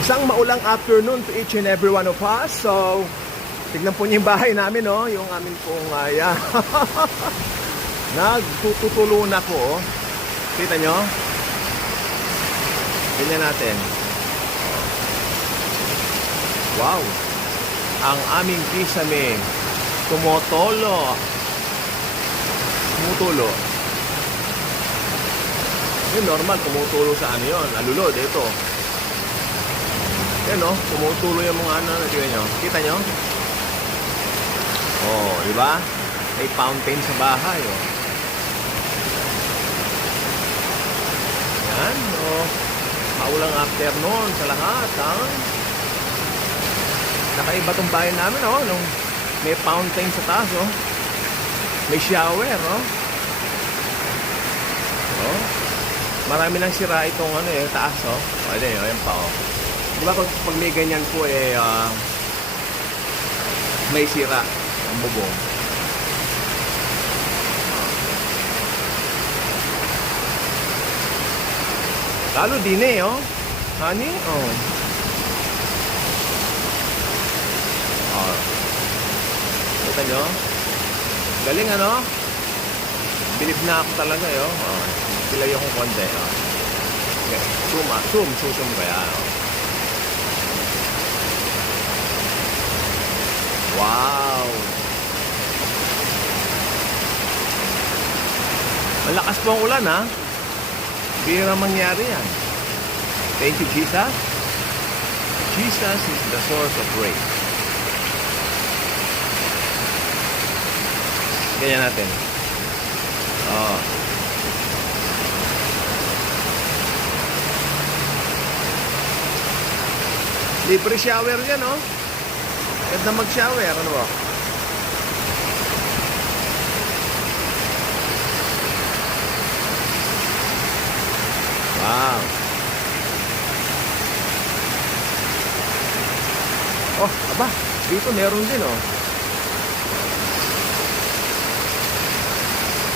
Isang maulang afternoon to each and every one of us. So, tignan po niyo yung bahay namin, no? Yung amin pong, nagtutulo na ko, oh. Kita nyo? Tignan natin. Wow! Ang aming kisame, tumutulo. Yun, normal, tumutulo sa ano yun? Alulod, ito. Yan, no? Tumutulo yung mga ano, kita nyo? Oh, di ba? May fountain sa bahay, oh. Yan, oh. Maulang afternoon sa lahat, ha? Nakaiba tong bahay namin, oh. Nung may fountain sa taas, oh. May shower, oh. Oh. Marami nang sira itong ano, taas, oh. Pwede, oh. Yan pa, oh. Di ba pag may ganyan po, may sira ang bubong. Lalo din oh. Honey, oh. Oh. Kita nyo? Galing ano? Bilib na ako talaga, oh. Oh. Pilay akong konti, oh. Okay. Zoom kaya, oh. Wow! Malakas po ang ulan, ha? Bihira mangyari yan. Thank you, Jesus. Jesus is the source of rain. Ganyan natin. Oh. Libre shower yan, oh. Ganda mag-shower, ano ba? Wow. Oh, aba, dito meron din, oh.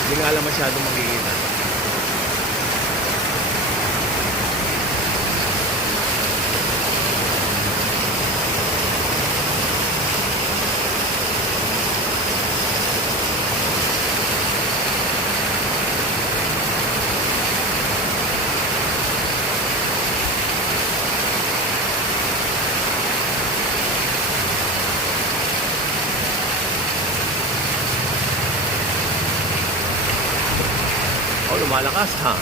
Hindi nga lang masyadong makikita. Oh, lumalakas, ha?